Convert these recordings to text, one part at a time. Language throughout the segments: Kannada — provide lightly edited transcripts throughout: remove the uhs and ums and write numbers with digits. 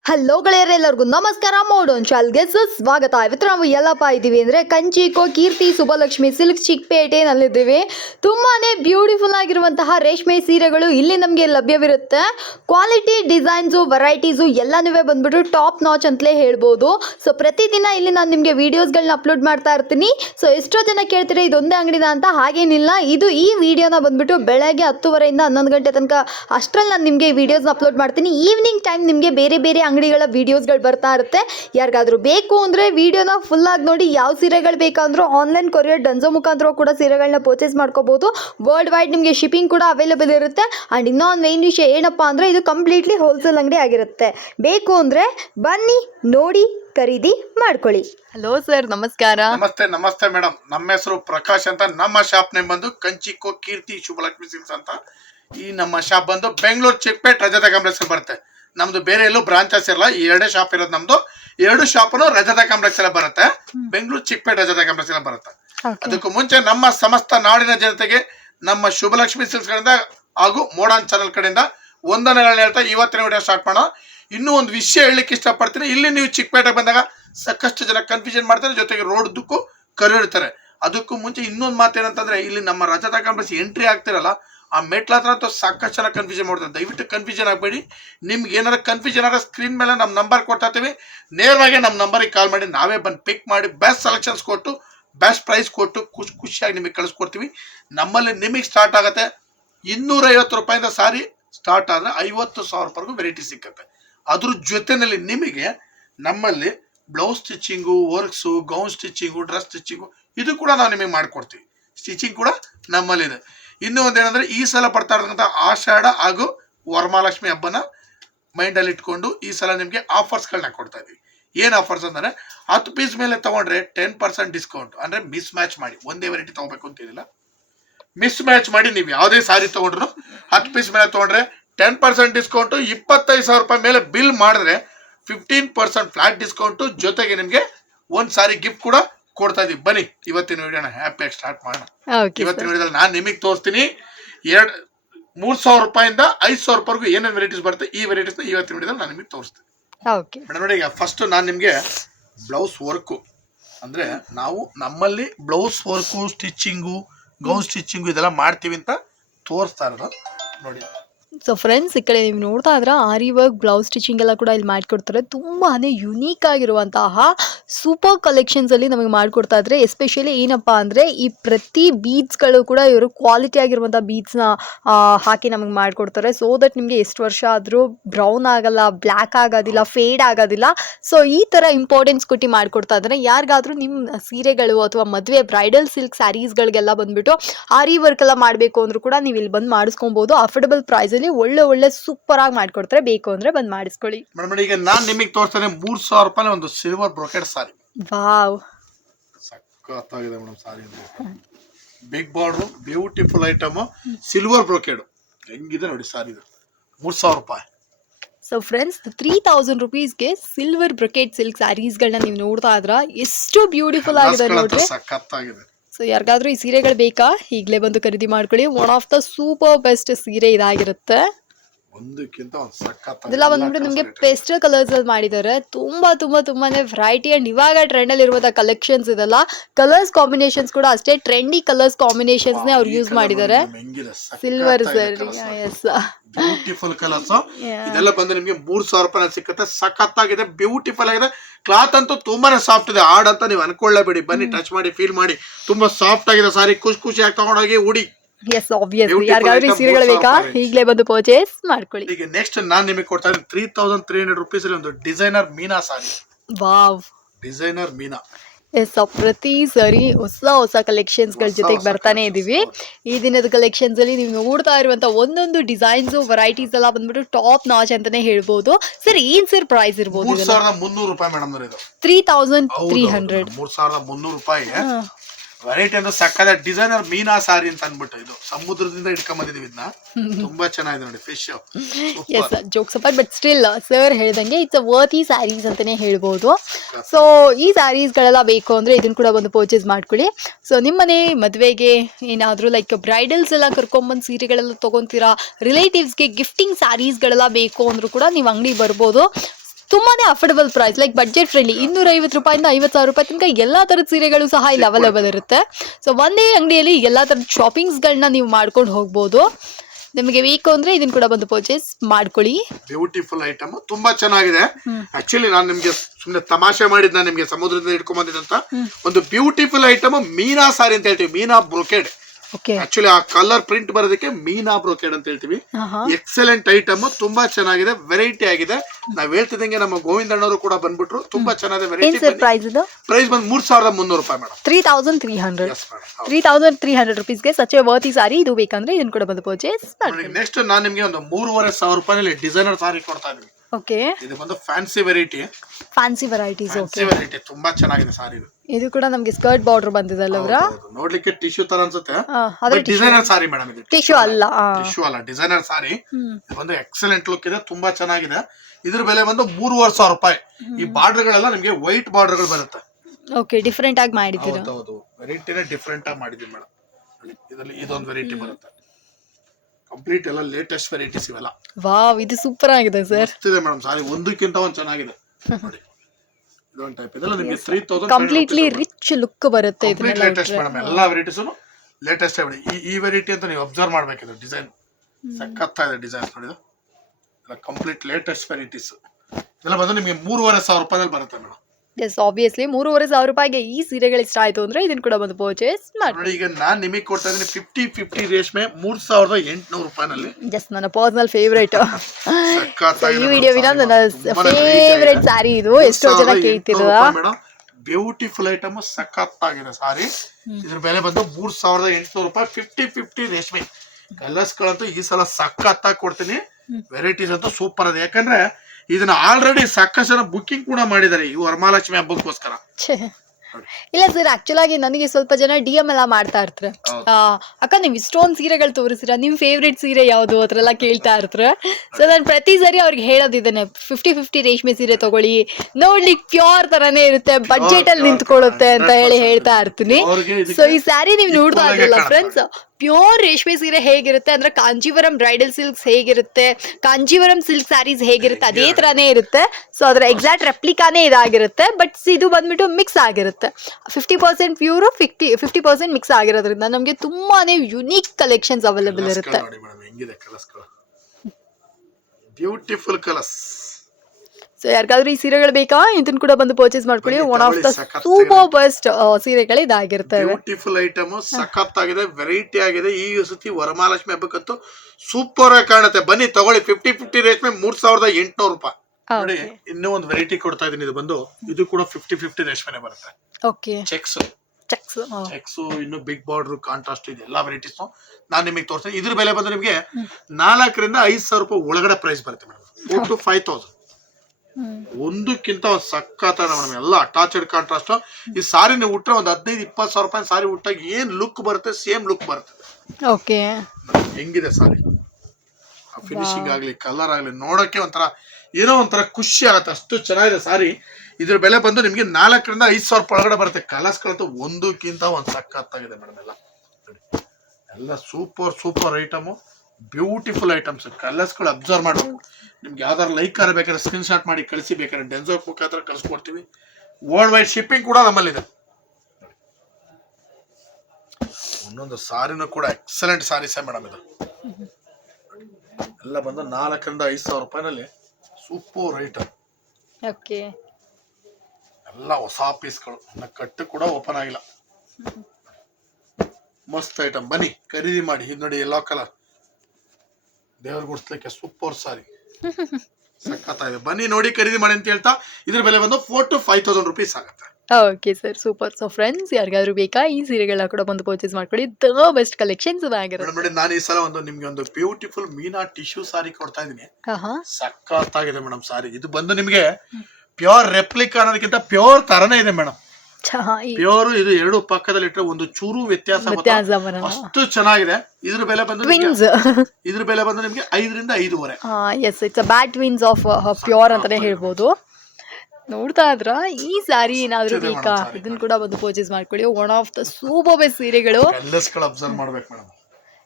ಹಲೋ ಗೆಳೆಯರೆ, ಎಲ್ಲರಿಗೂ ನಮಸ್ಕಾರ. ಮೋಡೋನ್ ಚಾಲ್ಗೆ ಸ್ವಾಗತ. ಇವತ್ತು ನಾವು ಎಲ್ಲಪ್ಪ ಇದ್ದೀವಿ ಅಂದರೆ ಕಂಚಿಕೋ ಕೀರ್ತಿ ಸುಬ್ಬಲಕ್ಷ್ಮಿ ಸಿಲ್ಕ್ ಚಿಕ್ಕಪೇಟೆನಲ್ಲಿದ್ದೀವಿ. ತುಂಬಾ ಬ್ಯೂಟಿಫುಲ್ ಆಗಿರುವಂತಹ ರೇಷ್ಮೆ ಸೀರೆಗಳು ಇಲ್ಲಿ ನಮಗೆ ಲಭ್ಯವಿರುತ್ತೆ. ಕ್ವಾಲಿಟಿ, ಡಿಸೈನ್ಸು, ವೆರೈಟೀಸು ಎಲ್ಲನೂ ಬಂದ್ಬಿಟ್ಟು ಟಾಪ್ ನಾಚ್ ಅಂತಲೇ ಹೇಳ್ಬೋದು. ಸೊ ಪ್ರತಿದಿನ ಇಲ್ಲಿ ನಾನು ನಿಮಗೆ ವೀಡಿಯೋಸ್ಗಳನ್ನ ಅಪ್ಲೋಡ್ ಮಾಡ್ತಾ ಇರ್ತೀನಿ. ಸೊ ಎಷ್ಟೋ ಜನ ಕೇಳ್ತೀರಾ ಇದೊಂದೇ ಅಂಗಡಿನ ಅಂತ. ಹಾಗೇನಿಲ್ಲ, ಈ ವಿಡಿಯೋನ ಬಂದ್ಬಿಟ್ಟು ಬೆಳಗ್ಗೆ 10:30 ಇಂದ 11 ಗಂಟೆ ತನಕ ಅಷ್ಟರಲ್ಲಿ ನಾನು ನಿಮಗೆ ಈ ವಿಡಿಯೋಸ್ನ ಅಪ್ಲೋಡ್ ಮಾಡ್ತೀನಿ. ಈವ್ನಿಂಗ್ ಟೈಮ್ ನಿಮಗೆ ಬೇರೆ ಬೇರೆ ಅಂಗಡಿಗಳ ವಿಡಿಯೋಸ್ಗಳು ಬರ್ತಾ ಇರುತ್ತೆ. ಯಾರಿಗಾದ್ರೂ ಬೇಕು ಅಂದರೆ ವಿಡಿಯೋನ ಫುಲ್ ಆಗಿ ನೋಡಿ. ಯಾವ ಸೀರೆಗಳು ಬೇಕಂದ್ರೂ ಆನ್ಲೈನ್ ಕೊರಿಯರ್ ಡನ್ಸೋ ಮುಖಾಂತರ ಕೂಡ ಸೀರೆಗಳನ್ನ ಪರ್ಚೇಸ್ ಮಾಡ್ಕೋಬಹುದು. ವರ್ಲ್ಡ್ ವೈಡ್ ನಿಮಗೆ ಶಿಪ್ಪಿಂಗ್ ಕೂಡ ಅವೈಲೇಬಲ್ ಇರುತ್ತೆ. ಆ್ಯಂಡ್ ಇನ್ನೊಂದು ಮೇನ್ ವಿಷಯ ಏನಪ್ಪ ಅಂದರೆ ಇದು ಕಂಪ್ಲೀಟ್ಲಿ ಹೋಲ್ಸೇಲ್ ಅಂಗಡಿ ಆಗಿರುತ್ತೆ. ಬೇಕು ಅಂದರೆ ಬನ್ನಿ, ನೋಡಿ, ಖರೀದಿ ಮಾಡ್ಕೊಳ್ಳಿ. ಹಲೋ ಸರ್, ನಮಸ್ಕಾರ. ನಮಸ್ತೆ ಮೇಡಮ್. ನಮ್ಮ ಹೆಸರು ಪ್ರಕಾಶ್ ಅಂತ. ನಮ್ಮ ಶಾಪ್ ನೇಮ್ ಬಂದು ಕಂಚಿಕೋ ಕೀರ್ತಿ ಶುಭಲಕ್ಷ್ಮಿ ಸಿಲ್ಕ್ಸ್ ಅಂತ. ಈ ನಮ್ಮ ಶಾಪ್ ಬಂದು ಬೆಂಗಳೂರು ಚಿಕ್ಕಪೇಟೆ ರಜತ ಕಾಂಪ್ಲೆಕ್ಸ್ ಬರುತ್ತೆ. ನಮ್ದು ಬೇರೆ ಎಲ್ಲೂ ಬ್ರಾಂಚಸ್ ಇರಲ್ಲ. ಈ ಎರಡೇ ಶಾಪ್ ಇರೋದು ನಮ್ದು. ಎರಡು ಶಾಪ್ನು ರಜತ ಕಾಂಪ್ಲೆಕ್ಸ್ ಎಲ್ಲ ಬರುತ್ತೆ. ಬೆಂಗಳೂರು ಚಿಕ್ಕಪೇಟೆ ರಜತ ಕಾಂಪ್ಲೆಕ್ಸ್ ಎಲ್ಲ ಬರುತ್ತೆ. ಅದಕ್ಕೂ ಮುಂಚೆ ನಮ್ಮ ಸಮಸ್ತ ನಾಡಿನ ಜನತೆಗೆ ನಮ್ಮ ಶುಭಲಕ್ಷ್ಮಿ ಸಿಲ್ಕ್ಸ್ ಕಡೆಯಿಂದ ಹಾಗೂ ಮೋಡಾನ್ ಚಾನಲ್ ಕಡೆಯಿಂದ ವಂದನೆಗಳನ್ನ ಹೇಳ್ತಾ ಇವತ್ತಿನ ವಿಡಿಯೋ ಸ್ಟಾರ್ಟ್ ಮಾಡೋಣ. ಇನ್ನೂ ಒಂದು ವಿಷಯ ಹೇಳಲಿಕ್ಕೆ ಇಷ್ಟಪಡ್ತೀನಿ. ಇಲ್ಲಿ ನೀವು ಚಿಕ್ಕಪೇಟೆ ಬಂದಾಗ ಸಾಕಷ್ಟು ಜನ ಕನ್ಫ್ಯೂಷನ್ ಮಾಡ್ತಾರೆ, ಜೊತೆಗೆ ರೋಡ್ದಕ್ಕೂ ಕರೆಯಿರ್ತಾರೆ. ಅದಕ್ಕೂ ಮುಂಚೆ ಇನ್ನೊಂದು ಮಾತೇನಂತಂದ್ರೆ, ಇಲ್ಲಿ ನಮ್ಮ ರಜತ ಕಾಂಪ್ಲೆಕ್ಸ್ ಎಂಟ್ರಿ ಆಗ್ತಿರಲ್ಲ, ಆ ಮೆಟ್ಲ ಹತ್ರ ಅಂತೂ ಸಾಕಷ್ಟು ಜನ ಕನ್ಫ್ಯೂಷನ್ ಮಾಡ್ತಾರೆ. ದಯವಿಟ್ಟು ಕನ್ಫ್ಯೂಷನ್ ಆಗಬೇಡಿ. ನಿಮ್ಗೆ ಏನಾರ ಕನ್ಫ್ಯೂಷನ್ ಆದ್ರೆ ಸ್ಕ್ರೀನ್ ಮೇಲೆ ನಮ್ಮ ನಂಬರ್ ಕೊಡ್ತಾ ಇರ್ತೀವಿ. ನೇರವಾಗಿ ನಮ್ಮ ನಂಬರಿಗೆ ಕಾಲ್ ಮಾಡಿ ನಾವೇ ಬಂದು ಪಿಕ್ ಮಾಡಿ ಬೆಸ್ಟ್ ಸೆಲೆಕ್ಷನ್ಸ್ ಕೊಟ್ಟು ಬೆಸ್ಟ್ ಪ್ರೈಸ್ ಕೊಟ್ಟು ಖುಷಿಯಾಗಿ ನಿಮಗೆ ಕಳಿಸ್ಕೊಡ್ತೀವಿ. ನಮ್ಮಲ್ಲಿ ನಿಮಗೆ ಸ್ಟಾರ್ಟ್ ಆಗುತ್ತೆ 250 ರೂಪಾಯಿಂದ ಸಾರಿ ಸ್ಟಾರ್ಟ್ ಆದರೆ 50,000 ರೂಪಾಯಿಗೂ ವೆರೈಟಿ ಸಿಕ್ಕತ್ತೆ. ಅದ್ರ ಜೊತೆಯಲ್ಲಿ ನಿಮಗೆ ನಮ್ಮಲ್ಲಿ blouse stitching, works, gown stitching, dress stitching ಇದು ಕೂಡ ನಾವು ನಿಮಗೆ ಮಾಡಿಕೊಡ್ತೀವಿ. ಸ್ಟಿಚಿಂಗ್ ಕೂಡ ನಮ್ಮಲ್ಲಿದೆ. ಇನ್ನೂ ಒಂದೇನೆಂದರೆ, ಈ ಸಲ ಬರ್ತಾ ಇರ್ತಕ್ಕಂಥ ಆಷಾಢ ಹಾಗೂ ವರಮಹಾಲಕ್ಷ್ಮಿ ಹಬ್ಬನ ಮೈಂಡಲ್ಲಿ ಇಟ್ಕೊಂಡು ಈ ಸಲ ನಿಮಗೆ ಆಫರ್ಸ್ಗಳನ್ನ ಕೊಡ್ತಾ ಇದ್ದೀವಿ. ಏನು ಆಫರ್ಸ್ ಅಂದರೆ, 10 ಪೀಸ್ ಮೇಲೆ ತೊಗೊಂಡ್ರೆ 10% ಡಿಸ್ಕೌಂಟ್. ಅಂದರೆ ಮಿಸ್ ಮ್ಯಾಚ್ ಮಾಡಿ, ಒಂದೇ ವೆರೈಟಿ ತೊಗೋಬೇಕು ಅಂತಿರಲಿಲ್ಲ. ಮಿಸ್ ಮ್ಯಾಚ್ ಮಾಡಿ ನೀವು ಯಾವುದೇ ಸಾರಿ ತೊಗೊಂಡ್ರು 10 ಪೀಸ್ ಮೇಲೆ ತೊಗೊಂಡ್ರೆ 10% ಡಿಸ್ಕೌಂಟು. 25,000 ರೂಪಾಯಿ ಮೇಲೆ ಬಿಲ್ ಮಾಡಿದ್ರೆ 15% ಫ್ಲಾಟ್ ಡಿಸ್ಕೌಂಟು. ಜೊತೆಗೆ ನಿಮಗೆ ಒಂದು ಸಾರಿ ಗಿಫ್ಟ್ ಕೂಡ ಕೊಡ್ತಾ ಇದೀವಿ. ಬನ್ನಿ ಇವತ್ತಿನ ವಿಡಿಯೋನ ಹ್ಯಾಪಿಯಾಗಿ ಸ್ಟಾರ್ಟ್ ಮಾಡೋಣ. ಇವತ್ತಿನ ವಿಡಿಯೋದಲ್ಲಿ ನಾನು ನಿಮಗೆ ತೋರಿಸ್ತೀನಿ 3,000 ರೂಪಾಯಿಂದ 5,000 ರೂಪಾಯಿಗೂ ಏನೇನು ವೆರೈಟೀಸ್ ಬರುತ್ತೆ. ಈ ವೆರೈಟೀಸ್ನ ಇವತ್ತಿನ ವಿಡಿಯೋದಲ್ಲಿ ನಾನು ನಿಮಗೆ ತೋರಿಸ್ತೀನಿ. ಮೇಡಮ್ ನೋಡಿ, ಈಗ ಫಸ್ಟ್ ನಾನು ನಿಮಗೆ ಬ್ಲೌಸ್ ವರ್ಕು ಅಂದರೆ, ನಾವು ನಮ್ಮಲ್ಲಿ blouse work, stitching, gown stitching ಇದೆಲ್ಲ ಮಾಡ್ತೀವಿ ಅಂತ ತೋರಿಸ್ತಾ ಇರೋದು ನೋಡಿ. ಸೊ ಫ್ರೆಂಡ್ಸ್, ಈ ಕಡೆ ನೀವು ನೋಡ್ತಾ ಇದ್ರೆ ಆರಿ ವರ್ಕ್, ಬ್ಲೌಸ್ ಸ್ಟಿಚಿಂಗ್ ಎಲ್ಲ ಕೂಡ ಇಲ್ಲಿ ಮಾಡಿಕೊಡ್ತಾರೆ. ತುಂಬಾ ಯುನೀಕ್ ಆಗಿರುವಂತಹ ಸೂಪರ್ ಕಲೆಕ್ಷನ್ಸಲ್ಲಿ ನಮಗೆ ಮಾಡಿಕೊಡ್ತಾ ಇದ್ರೆ. ಎಸ್ಪೆಷಲಿ ಏನಪ್ಪ ಅಂದರೆ, ಈ ಪ್ರತಿ ಬೀಡ್ಸ್ಗಳು ಕೂಡ ಇವರು ಕ್ವಾಲಿಟಿ ಆಗಿರುವಂಥ ಬೀಡ್ಸ್ನ ಹಾಕಿ ನಮಗೆ ಮಾಡಿಕೊಡ್ತಾರೆ. ಸೊ ದಟ್ ನಿಮಗೆ ಎಷ್ಟು ವರ್ಷ ಆದರೂ ಬ್ರೌನ್ ಆಗಲ್ಲ, ಬ್ಲ್ಯಾಕ್ ಆಗೋದಿಲ್ಲ, ಫೇಡ್ ಆಗೋದಿಲ್ಲ. ಸೊ ಈ ಥರ ಇಂಪಾರ್ಟೆನ್ಸ್ ಕೊಟ್ಟು ಮಾಡಿಕೊಡ್ತಾ ಇದ್ದಾರೆ. ಯಾರಿಗಾದ್ರೂ ನಿಮ್ಮ ಸೀರೆಗಳು ಅಥವಾ ಮದುವೆ ಬ್ರೈಡಲ್ ಸಿಲ್ಕ್ ಸ್ಯಾರೀಸ್ಗಳಿಗೆಲ್ಲ ಬಂದುಬಿಟ್ಟು ಆರಿ ವರ್ಕ್ ಎಲ್ಲ ಮಾಡಬೇಕು ಅಂದರೂ ಕೂಡ ನೀವು ಇಲ್ಲಿ ಬಂದು ಮಾಡಿಸ್ಕೊಬೋದು. ಅಫೋರ್ಡಬಲ್ ಪ್ರೈಸಲ್ಲಿ ಒಳ್ಳೆ ಸೂಪರ್ ಆಗಿ ಮಾಡ್ಕೊಡ್ತಾರೆ. ಬೇಕು ಅಂದ್ರೆ ಬಂದ್ ಮಾಡಿಸ್ಕೊಳ್ಳಿ. ಮೇಡಮ್ ಈಗ ನಾನು ನಿಮಗೆ ತೋರಿಸ್ತೇನೆ 3,000 ರೂಪಾಯಿ ಒಂದು ಸಿಲ್ವರ್ ಬ್ರೊಕೆಟ್ ಸಾರಿ. ವಾವ್, ಸಕ್ಕತ್ತಾಗಿದೆ madam sorry. Big border, beautiful item, silver brocade ಹೆಂಗಿದೆ ನೋಡಿ ಸಾರಿ. 3,000 ರೂಪಾಯಿ. So friends, 3,000 ರುಪೀಸ್ಗೆ silver brocade silk ಸ್ಯಾರೀಸ್ಗಳನ್ನ ನೀವು ನೋಡ್ತಾ ಇದ್ರ ಎಷ್ಟು ಬ್ಯೂಟಿಫುಲ್ ಆಗಿದೆ ನೋಡ್ರಿ. ಸಕ್ಕತ್ತಾಗಿದೆ. ಸೊ ಯಾರಿಗಾದ್ರೂ ಈ ಸೀರೆಗಳು ಬೇಕಾ, ಈಗಲೇ ಬಂದು ಖರೀದಿ ಮಾಡ್ಕೊಳ್ಳಿ. One of the super best ಸೀರೆ ಇದಾಗಿರುತ್ತೆ. ಒಂದಕ್ಕಿಂತ ಒಂದು ಸಕ್ಕತ್ತಾಗಿದೆ. ಇದೆಲ್ಲ ಬಂದ್ಬಿಟ್ಟು ನಿಮಗೆ ಪೇಸ್ಟಲ್ ಕಲರ್ಸ್ ಅಲ್ಲಿ ಮಾಡಿದ್ದಾರೆ. ತುಂಬಾನೇ ವೆರೈಟಿ ಅಂಡ್ ಇವಾಗ ಟ್ರೆಂಡ್ ಅಲ್ಲಿ ಇರುವಂತಹ ಕಲೆಕ್ಷನ್ಸ್ ಇದೆಲ್ಲ. ಕಲರ್ಸ್ ಕಾಂಬಿನೇಷನ್ಸ್ ಕೂಡ ಅಷ್ಟೇ ಟ್ರೆಂಡಿ ಕಲರ್ಸ್ ಕಾಂಬಿನೇಷನ್ಸ್ ನೇ ಅವ್ರು ಯೂಸ್ ಮಾಡಿದ್ದಾರೆ. ಸಿಲ್ವರ್ ಸರಿ, ಎಸ್, ಬ್ಯೂಟಿಫುಲ್ ಕಲರ್ಸ್. ಇದೆಲ್ಲ ಬಂದು ನಿಮಗೆ 3,000 ರೂಪಾಯಿ ಸಿಕ್ಕುತ್ತೆ. ಸಖತ್ತಾಗಿದೆ, ಬ್ಯೂಟಿಫುಲ್ ಆಗಿದೆ. ಕ್ಲಾತ್ ಅಂತೂ ತುಂಬಾನೇ ಸಾಫ್ಟ್ ಇದೆ. ಹಾರ್ಡ್ ಅಂತ ನೀವು ಅನ್ಕೊಳ್ಳೇಬೇಡಿ. ಬನ್ನಿ ಟಚ್ ಮಾಡಿ ಫೀಲ್ ಮಾಡಿ. ತುಂಬಾ ಸಾಫ್ಟ್ ಆಗಿದೆ ಸಾರಿ. ಖುಷಿಯಾಗಿ ತಗೊಂಡೋಗಿ ಉಡಿ. ಎಸ್, ಆಬ್ವಿಯಸ್ಲಿ ಯಾರಿಗಾದ್ರೂ ಈ ಸೀರೆಗಳು ಬೇಕಾ ಈಗಲೇ ಬಂದು ಪರ್ಚೇಸ್ ಮಾಡ್ಕೊಳ್ಳಿ. ಈಗ ನೆಕ್ಸ್ಟ್ ನಾನು ನಿಮಗೆ ಕೊಡ್ತಾ ಇದ್ದೀನಿ 3,300 ರೂಪೀಸ್ ಅಲ್ಲಿ ಒಂದು ಡಿಸೈನರ್ ಮೀನಾ ಸಾರಿ. ವಾವ್, ಡಿಸೈನರ್ ಮೀನಾ. ಎಸ್, ಪ್ರತಿ ಸರಿ ಹೊಸ ಕಲೆಕ್ಷನ್ಸ್ಗಳ ಜೊತೆಗೆ ಬರ್ತಾನೆ ಇದೀವಿ. ಈ ದಿನದ ಕಲೆಕ್ಷನ್ಸ್ ಅಲ್ಲಿ ನೀವು ನೋಡ್ತಾ ಇರುವಂತ ಒಂದೊಂದು ಡಿಸೈನ್ಸ್, ವೆರೈಟೀಸ್ ಎಲ್ಲ ಬಂದ್ಬಿಟ್ಟು ಟಾಪ್ ನಾಚ್ ಅಂತಾನೆ ಹೇಳ್ಬೋದು. ಸರ್ ಏನ್ ಸರ್ ಪ್ರೈಸ್ ಇರ್ಬೋದು? 3,300 ರೂಪಾಯಿ ಮೇಡಮ್. 3,300. 3,300 ರೂಪಾಯಿ ವೆರೈಟಿ ಅಂದ್ರೆ ಸಕ್ಕದ ಡಿಸೈನರ್ ಮೀನಾ ಸಾರಿ ಅಂತ ಅನ್ಬಿಟ್ಟು ಇದು ಸಮುದ್ರದಿಂದ ಇಟ್ಕೊಂಬಂದಿದೀವಿ. ಇದನ್ನ ತುಂಬಾ ಚೆನ್ನಾಗಿದೆ ನೋಡಿ. Fish. S, jokes apart, but still sir ಹೇಳ್ದಂಗೆ ಇಟ್ಸ್ ಅ ವರ್ತಿ ಸ್ಯಾರೀಸ್ ಅಂತಾನೆ ಹೇಳ್ಬೋದು. ಸೊ ಈ ಸ್ಯಾರೀಸ್ಗಳೆಲ್ಲ ಬೇಕು ಅಂದ್ರೆ ಇದನ್ನ ಕೂಡ ಬಂದು ಪರ್ಚೇಸ್ ಮಾಡ್ಕೊಳ್ಳಿ. ಸೊ ನಿಮ್ಮನೆ ಮದುವೆಗೆ ಏನಾದರೂ ಲೈಕ್ ಬ್ರೈಡಲ್ಸ್ ಎಲ್ಲ ಕರ್ಕೊಂಡ್ಬಂದು ಸೀರೆಗಳೆಲ್ಲ ತೊಗೊತೀರಾ, ರಿಲೇಟಿವ್ಸ್ಗೆ ಗಿಫ್ಟಿಂಗ್ ಸ್ಯಾರೀಸ್ಗಳೆಲ್ಲ ಬೇಕು ಅಂದರೂ ಕೂಡ ನೀವು ಅಂಗಡಿ ಬರ್ಬೋದು. ತುಂಬಾನೇ affordable price, like budget friendly. 250 ರೂಪಾಯಿಂದ 50,000 ರೂಪಾಯಿ ತನಕ ಎಲ್ಲಾ ತರದ ಸೀರೆಗಳು ಸಹ ಇಲ್ಲಿ ಅವೈಲೇಬಲ್ ಇರುತ್ತೆ. ಸೊ ಒಂದೇ ಅಂಗಡಿಯಲ್ಲಿ ಎಲ್ಲಾ ತರದ ಶಾಪಿಂಗ್ಸ್ಗಳನ್ನ ನೀವು ಮಾಡ್ಕೊಂಡು ಹೋಗ್ಬೋದು. ನಿಮಗೆ ಬೇಕು ಅಂದ್ರೆ ಇದನ್ನ ಕೂಡ ಬಂದು ಪರ್ಚೇಸ್ ಮಾಡ್ಕೊಳ್ಳಿ. ಬ್ಯೂಟಿಫುಲ್ ಐಟಮ್, ತುಂಬಾ ಚೆನ್ನಾಗಿದೆ. ಆಕ್ಚುಲಿ ನಾನು ನಿಮ್ಗೆ ಸುಮ್ಮನೆ ತಮಾಷೆ ಮಾಡಿದ್, ನಾನು ನಿಮ್ಗೆ ಸಮುದ್ರದಿಂದ ಇಟ್ಕೊಂಡ್ ಬಂದಿದ್ದಂತ ಒಂದು ಬ್ಯೂಟಿಫುಲ್ ಐಟಮ್ ಮೀನಾ ಸಾರಿ ಅಂತ ಹೇಳ್ತೀವಿ, ಮೀನಾ ಬ್ರೊಕೇಡ್. ಓಕೆ, ಆಕ್ಚುಲಿ ಆ ಕಲರ್ ಪ್ರಿಂಟ್ ಬರೋದಕ್ಕೆ ಮೀನಾ ಬ್ರೊಕೇಡ್ ಅಂತ ಹೇಳ್ತೀವಿ. ಎಕ್ಸಲೆಂಟ್ ಐಟಮ್, ತುಂಬಾ ಚೆನ್ನಾಗಿದೆ, ವೆರೈಟಿ ಆಗಿದೆ. ನಾವ್ ಹೇಳ್ತಿದಂಗೆ ನಮ್ಮ ಗೋವಿಂದಣ್ಣವರು ಕೂಡ ಬಂದ್ಬಿಟ್ರು. ತುಂಬಾ ಚೆನ್ನಾಗಿದೆ ವೆರೈಟಿ. ಪ್ರೈಸ್ ಇದು ಪ್ರೈಸ್ ಬಂದು 3,300 ರೂಪಾಯಿ ಮೇಡಮ್. 3,300 3,300 ರುಪೀಸ್ಗೆ ಸಚ್ ಎ ವರ್ತಿ ಸಾರಿ. ಇದು ಬೇಕಂದ್ರೆ ಇದನ್ನ ಕೂಡ ಬಂದು ಪರ್ಚೇಸ್ ಮಾಡಿ. ನೆಕ್ಸ್ಟ್ ನಾನು ನಿಮ್ಗೆ ಒಂದು 3,500 ರೂಪಾಯಿನಲ್ಲಿ ಡಿಸೈನರ್ ಸಾರಿ ಕೊಡ್ತಾ ಇದೀವಿ. ಓಕೆ, ಇದು ಬಂದು fancy variety. Fancy varieties. Okay, variety ತುಂಬಾ ಚೆನ್ನಾಗಿದೆ ಸಾರಿ. ಇದು ಕೂಡ ನಮಗೆ ಸ್ಕರ್ಟ್ ಬಾರ್ಡರ್ ಬಂದಿದೆ ಅವರ. ನೋಡ್ಲಿಕ್ಕೆ ಟಿಶ್ಯೂ ತರ ಅನ್ಸುತ್ತೆ, ಡಿಸೈನರ್ ಸಾರಿ ಮೇಡಮ್. ಇದು ಟಿಶ್ಯೂ ಅಲ್ಲ, ಡಿಸೈನರ್ ಸಾರಿ. ಒಂದು ಎಕ್ಸಲೆಂಟ್ ಲುಕ್ ಇದೆ, ತುಂಬಾ ಚೆನ್ನಾಗಿದೆ. ಇದ್ರ ಬೆಲೆ ಬಂದು 3,500 ರೂಪಾಯಿ. ಈ ಬಾರ್ಡರ್ ಗಳೆಲ್ಲ ನಿಮಗೆ ವೈಟ್ ಬಾರ್ಡರ್ ಗಳು ಬರುತ್ತೆ. ಓಕೆ, ಡಿಫರೆಂಟ್ ಆಗಿ ಮಾಡಿದ್ದೀರಾ. ಹೌದು, ವೆರೈಟಿನೇ ಡಿಫರೆಂಟ್ ಆಗಿ ಮಾಡಿದೀವಿ ಮೇಡಮ್. ಇದರಲ್ಲಿ ಇದೊಂದು ವೆರೈಟಿ ಬರುತ್ತೆ. ಕಂಪ್ಲೀಟ್ ಎಲ್ಲ ಲೇಟೆಸ್ಟ್ ವೆರೈಟೀಸ್ ಇವೆಲ್ಲ. ವಾವ್, ಇದು ಸೂಪರ್ ಆಗಿದೆ ಸರ್. ಇದೆ ಮೇಡಮ್ ಸಾರಿ, ಒಂದಕ್ಕಿಂತ ಒಂದು ಚೆನ್ನಾಗಿದೆ ನೋಡಿ. ಇದೊಂದು ಟೈಪ್ ಇದೆಲ್ಲ ನಿಮಗೆ 3,000 ಕಂಪ್ಲೀಟ್ಲಿ ರಿಚ್ ಲುಕ್ ಬರುತ್ತೆ. ಇದನ್ನ ಲೇಟೆಸ್ಟ್ ಮೇಡಮ್, ಎಲ್ಲಾ ವೆರೈಟೀಸ್ ಲೇಟೆಸ್ಟ್ ಆಗಿದೆ. ಈ ವೆರೈಟಿ ಅಂತ ನೀವು ಅಬ್ಸರ್ವ್ ಮಾಡ್ಬೇಕಿದೆ. ಡಿಸೈನ್ ಸಖತ್ತಾಗಿದೆ, ಡಿಸೈನ್ ನೋಡಿ. ಕಂಪ್ಲೀಟ್ ಲೇಟೆಸ್ಟ್ ವೆರೈಟೀಸ್ ಇದೆಲ್ಲ ಬಂದು ನಿಮಗೆ 3,500 ರೂಪಾಯಿನಲ್ಲಿ ಬರುತ್ತೆ ಮೇಡಮ್. ಎಸ್, ಆಬ್ವಿಯಸ್ಲಿ 3,500 ರೂಪಾಯಿಗೆ ಈ ಸೀರೆಗಳು ಇಷ್ಟ ಆಯ್ತು ಅಂದ್ರೆ ಇದನ್ನ ಕೂಡ ಬಂದು ಪರ್ಚೇಸ್ ಮಾಡಿ. ನೋಡಿ, ಈಗ ನಾನು ನಿಮಗೆ ಕೊಡ್ತಾ ಇದ್ದೀನಿ 50 ರೇಷ್ಮೆ 3,800 ರೂಪಾಯಿನಲ್ಲಿ. ಜಸ್ಟ್ ನನ್ನ ಪರ್ಸನಲ್ ಫೇವರೇಟ್. ಈ ವಿಡಿಯೋವಿನ ನನ್ನ ಫೇವರೇಟ್ ಸಾರಿ ಇದು. ಎಷ್ಟೋ ಜನ ಕೇಳ್ತಿರೋದಾ ಮೇಡಮ್. ಬ್ಯೂಟಿಫುಲ್ ಐಟಮ್, ಸಖತ್ತಾಗಿದೆ ಸಾರಿ. ಇದ್ರ ಬೆಲೆ ಬಂದು 3,800 ರೂಪಾಯಿ. 50 ರೇಷ್ಮೆ ಕಲರ್ಸ್ ಗಳಂತೂ ಈ ಸಲ ಸಖತ್ತಾಗಿ ಕೊಡ್ತೀನಿ. ವೆರೈಟೀಸ್ ಅಂತೂ ಸೂಪರ್ ಇದೆ. ಯಾಕಂದ್ರೆ ಇದನ್ನ ಆಲ್ರೆಡಿ ಸಾಕಷ್ಟು ಜನ ಬುಕ್ಕಿಂಗ್ ಕೂಡ ಮಾಡಿದ್ದಾರೆ ಈ ವರಮಹಾಲಕ್ಷ್ಮಿ ಹಬ್ಬಕ್ಕೋಸ್ಕರ. ಇಲ್ಲ ಸರ್, ಆಕ್ಚುಲ್ ಆಗಿ ನನಗೆ ಸ್ವಲ್ಪ ಜನ DM ಎಲ್ಲ ಮಾಡ್ತಾ ಇರ್ತಾರೆ, ಅಕ್ಕ ನೀವು ಇಷ್ಟೊಂದು ಸೀರೆಗಳು ತೋರಿಸ್ತೀರಾ, ನಿಮ್ ಫೇವ್ರೇಟ್ ಸೀರೆ ಯಾವ್ದು ಅದ್ರೆಲ್ಲ ಕೇಳ್ತಾ ಇರ್ತಾರೆ. ಸೊ ನಾನು ಪ್ರತಿ ಸರಿ ಅವ್ರಿಗೆ ಹೇಳೋದಿದ್ದೇನೆ, 50 ರೇಷ್ಮೆ ಸೀರೆ ತಗೊಳ್ಳಿ, ನೋಡ್ಲಿಕ್ಕೆ ಪ್ಯೂರ್ ತರಾನೇ ಇರುತ್ತೆ, ಬಡ್ಜೆಟ್ ಅಲ್ಲಿ ನಿಂತ್ಕೊಳ್ಳುತ್ತೆ ಅಂತ ಹೇಳ್ತಾ ಇರ್ತೀನಿ. ಸೊ ಈ ಸ್ಯಾರಿ ನೀವು ನೋಡ್ತಾ ಇದ್ರಲ್ಲ ಫ್ರೆಂಡ್ಸ್, ಪ್ಯೂರ್ ರೇಷ್ಮೆ ಸೀರೆ ಹೇಗಿರುತ್ತೆ ಅಂದ್ರೆ ಕಾಂಜೀವರಂ ಬ್ರೈಡಲ್ ಸಿಲ್ಕ್ಸ್ ಹೇಗಿರುತ್ತೆ, ಕಾಂಜೀವರಂ ಸಿಲ್ಕ್ ಸ್ಯಾರೀಸ್ ಹೇಗಿರುತ್ತೆ ಅದೇ ತರಾನೇ ಇರುತ್ತೆ. ಸೊ ಅದರ ಎಕ್ಸಾಕ್ಟ್ ರೆಪ್ಲಿಕಾನೇ ಇದಾಗಿರುತ್ತೆ. ಬಟ್ ಇದು ಬಂದ್ಬಿಟ್ಟು ಮಿಕ್ಸ್ ಆಗಿರುತ್ತೆ. 50% ಪ್ಯೂರು, 50% ಮಿಕ್ಸ್ ಆಗಿರೋದ್ರಿಂದ ನಮಗೆ ತುಂಬಾನೇ ಯುನೀಕ್ ಕಲೆಕ್ಷನ್ಸ್ ಅವೈಲೇಬಲ್ ಇರುತ್ತೆ. Beautiful colours. ಸೊ ಯಾರಿಗಾದ್ರೂ ಈ ಸೀರೆಗಳು ಬೇಕಾ, ಇದನ್ನ ಕೂಡ ಬಂದು ಪರ್ಚೇಸ್ ಮಾಡ್ಕೊಳ್ಳಿ. One of the super best ಸೀರೆಗಳು ಇದಾಗಿರ್ತವೆ. ಬ್ಯೂಟಿಫುಲ್ ಐಟಮ್, ಸಖತ್ತಾಗಿದೆ, ವೆರೈಟಿ ಆಗಿದೆ. ಈ ಸತಿ ವರಮಹಾಲಕ್ಷ್ಮಿ ಹಬ್ಬಕ್ಕಂತೂ ಸೂಪರ್ ಆಗಿ ಕಾಣುತ್ತೆ. ಬನ್ನಿ ತಗೊಳ್ಳಿ. 50 ರೇಷ್ಮೆ 3,800 ರೂಪಾಯಿ. ನೋಡಿ, ಇನ್ನೂ ಒಂದು ವೆರೈಟಿ ಕೊಡ್ತಾ ಇದೀನಿ. ಇದು ಬಂದು ಇದು ಕೂಡ 50 ರೇಷ್ಮೆನೆ ಬರುತ್ತೆ. ಓಕೆ, ಚೆಕ್ಸ್ ಇನ್ನು ಬಿಗ್ ಬಾರ್ಡರ್ ಕಾಂಟ್ರಾಸ್ಟ್ ಇದೆ. ಎಲ್ಲಾ ವೆರೈಟೀಸ್ ನಾನು ನಿಮಗೆ ತೋರಿಸ್ತೀನಿ. ಇದ್ರ ಬೆಲೆ ಬಂದು ನಿಮಗೆ 4,000 ರಿಂದ 5,000 ರೂಪಾಯಿ ಒಳಗಡೆ ಪ್ರೈಸ್ ಬರುತ್ತೆ ಮೇಡಮ್. 4,000 to 5,000. ಒಂದಕ್ಕಿಂತ ಒಂದು ಸಖತ್ತಾದ ಮೇಡಮ್. ಎಲ್ಲ ಅಟ್ಯಾಚ್ಡ್ ಕಾಂಟ್ರಾಸ್ಟ್. ಈ ಸಾರಿ ನೀವು ಉಟ್ರೆ ಒಂದು 15-20,000 ರೂಪಾಯಿ ಸಾರಿ ಉಟ್ಟಾಗ ಏನ್ ಲುಕ್ ಬರುತ್ತೆ, ಸೇಮ್ ಲುಕ್ ಬರುತ್ತೆ. ಓಕೆ, ಹೆಂಗಿದೆ ಸಾರಿ, ಫಿನಿಶಿಂಗ್ ಆಗ್ಲಿ, ಕಲರ್ ಆಗ್ಲಿ, ನೋಡಕ್ಕೆ ಒಂಥರ ಏನೋ ಒಂಥರ ಖುಷಿ ಆಗತ್ತೆ. ಅಷ್ಟು ಚೆನ್ನಾಗಿದೆ ಸಾರಿ. ಇದ್ರ ಬೆಲೆ ಬಂದು ನಿಮ್ಗೆ 4,000 ರಿಂದ 5,000 ರೂಪಾಯಿ ಒಳಗಡೆ ಬರುತ್ತೆ. ಕಲರ್ಸ್ ಗಳಂತೂ ಒಂದಕ್ಕಿಂತ ಒಂದು ಸಖತ್ತಾಗಿದೆ ಮೇಡಮ್. ಎಲ್ಲ super item, beautiful items. Colours ಗಳು ಅಬ್ಸರ್ವ್ ಮಾಡಬೇಕು. ನಿಮ್ಗೆ ಯಾವ್ದಾರು ಲೈಕ್ ಬೇಕಾದ್ರೆ ಸ್ಕ್ರೀನ್ ಶಾಟ್ ಮಾಡಿ ಕಳಿಸಿ. ಬೇಕಾದ್ರೆ ಡೆನ್ಸೋ ಮುಖಾಂತರ ಕಳಿಸ್ಕೊಡ್ತೀವಿ. ವರ್ಲ್ಡ್ ವೈಡ್ ಶಿಪ್ಪಿಂಗ್ ಕೂಡ ನಮ್ಮಲ್ಲಿದೆ. ಒಂದೊಂದು ಸಾರಿನೂ ಕೂಡ ಎಕ್ಸಲೆಂಟ್ ಸಾರೀಸ್ ಮೇಡಮ್. ಇದು ಎಲ್ಲ ಬಂದು 4,000 ರಿಂದ 5,000 ರೂಪಾಯಿನಲ್ಲಿ ಸೂಪರ್ ಐಟಮ್. ಎಲ್ಲ ಹೊಸ ಪೀಸ್ಗಳು, ಕಟ್ಟು ಕೂಡ ಓಪನ್ ಆಗಿಲ್ಲ. ಮಸ್ತ್ ಐಟಮ್. ಬನ್ನಿ ಖರೀದಿ ಮಾಡಿ. ಇದು ನೋಡಿ, ಎಲ್ಲೋ ಕಲರ್ ದೇವ್ರ ಗುಡಿಸ್ಲಿಕ್ಕೆ ಸೂಪರ್ ಸಾರಿ, ಸಖತ್ತಾಗಿದೆ. ಬನ್ನಿ ನೋಡಿ, ಖರೀದಿ ಮಾಡಿ ಅಂತ ಹೇಳ್ತಾ ಇದ್ರ ಬೆಲೆ ಬಂದು 4,000 to 5,000 ರೂಪೀಸ್ ಆಗುತ್ತೆ. Okay sir, super. So friends, ಯಾರಿಗಾದ್ರೂ ಬೇಕಾ ಈ ಸೀರೆಗಳನ್ನ ಕೂಡ ಬಂದು ಪರ್ಚೇಸ್ ಮಾಡ್ಕೊಳ್ಳಿ. ದ ಬೆಸ್ಟ್ ಕಲೆಕ್ಷನ್ಸ್ ಆಗಿರುತ್ತೆ. ಮೇಡಮ್, ನಾನು ಈ ಸಲ ನಿಮ್ಗೆ ಒಂದು ಬ್ಯೂಟಿಫುಲ್ ಮೀನಾ ಟಿಶ್ಯೂ ಸಾರಿ ಕೊಡ್ತಾ ಇದೀನಿ. ಸಖತ್ತಾಗಿದೆ ಮೇಡಮ್ ಸಾರಿ. ಇದು ಬಂದು ನಿಮ್ಗೆ ಪ್ಯೂರ್ ರೆಪ್ಲಿಕಾ ಅನ್ನೋದಕ್ಕಿಂತ ಪ್ಯೂರ್ ತರನೇ ಇದೆ ಮೇಡಮ್. ಪ್ಯೂರ್ ಇದು ಎರಡು ಪಕ್ಕದಲ್ಲಿ ಇಟ್ಟರೆ ಒಂದು ಚೂರು ವ್ಯತ್ಯಾಸ ಅಷ್ಟು ಚೆನ್ನಾಗಿದೆ. ಇದ್ರ ಬೆಲೆ ಬಂದು ನಿಮ್ಗೆ 5,000 ರಿಂದ 5,500. S, it's a bad twins of pure ಅಂತಾನೆ ಹೇಳ್ಬೋದು. ನೋಡ್ತಾ ಇದ್ರ ಈ ಸಾರಿ ಏನಾದ್ರೂ ಬೇಕಾ, ಇದನ್ನ ಕೂಡ ಬಂದು ಪರ್ಚೇಸ್ ಮಾಡ್ಕೊಳ್ಳಿ. One of the super best ಸೀರೆಗಳು. ಅಬ್ಸರ್ವ್ ಮಾಡ್ಬೇಕು ಮೇಡಮ್.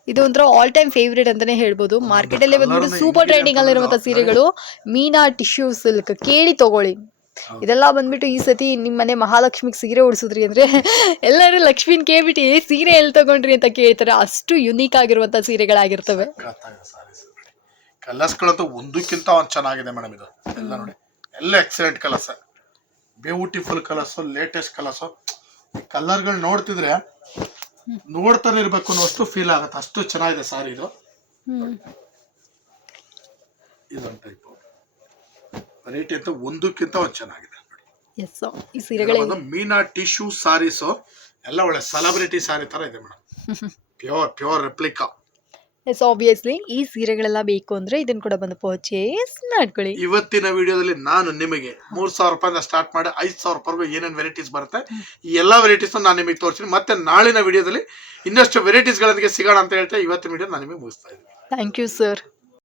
ಇದು ಒಂಥರ ಆಲ್ ಟೈಮ್ ಫೇವ್ರೇಟ್ ಅಂತಾನೆ ಹೇಳ್ಬೋದು. ಮಾರ್ಕೆಟ್ ಅಲ್ಲಿ ಬಂದ್ಬಿಟ್ಟು colourನ ಸೂಪರ್ ಹೆಂಗಿದೆ ಟ್ರೆಂಡಿಂಗ್ ಅಲ್ಲಿರುವಂತ ಅಂತಂದ್ರೆ ಸೀರೆಗಳು ಮೀನಾ ಟಿಶ್ಯೂ ಸಿಲ್ಕ್ ಕೇಳಿ ತಗೊಳ್ಳಿ. ಇದೆಲ್ಲ ಬಂದ್ಬಿಟ್ಟು ಈ ಸತಿ ನಿಮ್ಮ ಮನೆ ಮಹಾಲಕ್ಷ್ಮಿಗೆ ಸೀರೆ ಉಡ್ಸಿದ್ರಿ ಅಂದ್ರೆ ಎಲ್ಲರೂ ಲಕ್ಷ್ಮಿನ್ ಕೇಳ್ಬಿಟ್ಟು ಸೀರೆ ಎಲ್ಲಿ ತಗೊಂಡ್ರಿ ಅಂತ ಕೇಳ್ತಾರೆ. ಅಷ್ಟು ಯುನೀಕ್ ಆಗಿರುವಂತ ಸೀರೆಗಳಾಗಿರ್ತವೆ. ಕಲರ್ಸ್ಗಳಂತೂ ಒಂದಕ್ಕಿಂತ ಒಂದು ಚೆನ್ನಾಗಿದೆ ಮೇಡಮ್. ಇದು ಎಲ್ಲ ನೋಡಿ, ಎಲ್ಲ excellent colours, beautiful colours, latest colours. ಕಲರ್ಗಳು ನೋಡ್ತಿದ್ರೆ ನೋಡ್ತಾನೆ ಇರ್ಬೇಕು ಅನ್ನೋಷ್ಟು ಫೀಲ್ ಆಗುತ್ತೆ, ಅಷ್ಟು ಚೆನ್ನಾಗಿದೆ ಸಾರಿ ಇದು. ಇದೊಂದು ಟೈಪ್ ವೆರೈಟಿ ಅಂತ ಒಂದಕ್ಕಿಂತ ಒಂದು ಚೆನ್ನಾಗಿದೆ. ಎಸ್, ಈ ಸೀರೆಗಳು ಮೀನಾ ಟಿಶ್ಯೂ ಸಾರೀಸ್ ಎಲ್ಲ ಒಳ್ಳೆ ಸೆಲೆಬ್ರಿಟಿ ಸಾರಿ ತರ ಇದೆ madam. Pure replica. S, obviously ಈ ಸೀರೆಗಳೆಲ್ಲ ಬೇಕು ಅಂದ್ರೆ ಇದನ್ನ ಕೂಡ ಬಂದು ಪರ್ಚೇಸ್ ಮಾಡ್ಕೊಳ್ಳಿ. ಇವತ್ತಿನ ವಿಡಿಯೋದಲ್ಲಿ ನಾನು ನಿಮಗೆ 3,000 ರೂಪಾಯಿಂದ ಸ್ಟಾರ್ಟ್ ಮಾಡಿ 5,000 ರೂಪಾಯಿ ಏನೇನು ವೆರೈಟೀಸ್ ಬರುತ್ತೆ ಈ ಎಲ್ಲ ವೆರೈಟೀಸ್ ನಾನು ನಿಮಗೆ ತೋರಿಸ್ತೀನಿ. ಮತ್ತೆ ನಾಳಿನ ವಿಡಿಯೋದಲ್ಲಿ ಇನ್ನಷ್ಟು ವೆರೈಟೀಸ್ ಗಳೊಂದಿಗೆ ಸಿಗೋಣ ಅಂತ ಹೇಳ್ತಾ ಇವತ್ತಿನ ವಿಡಿಯೋ ನಾನು ನಿಮಗೆ ಮುಗಿಸ್ತಾ ಇದ್ದೀನಿ. Thank you sir.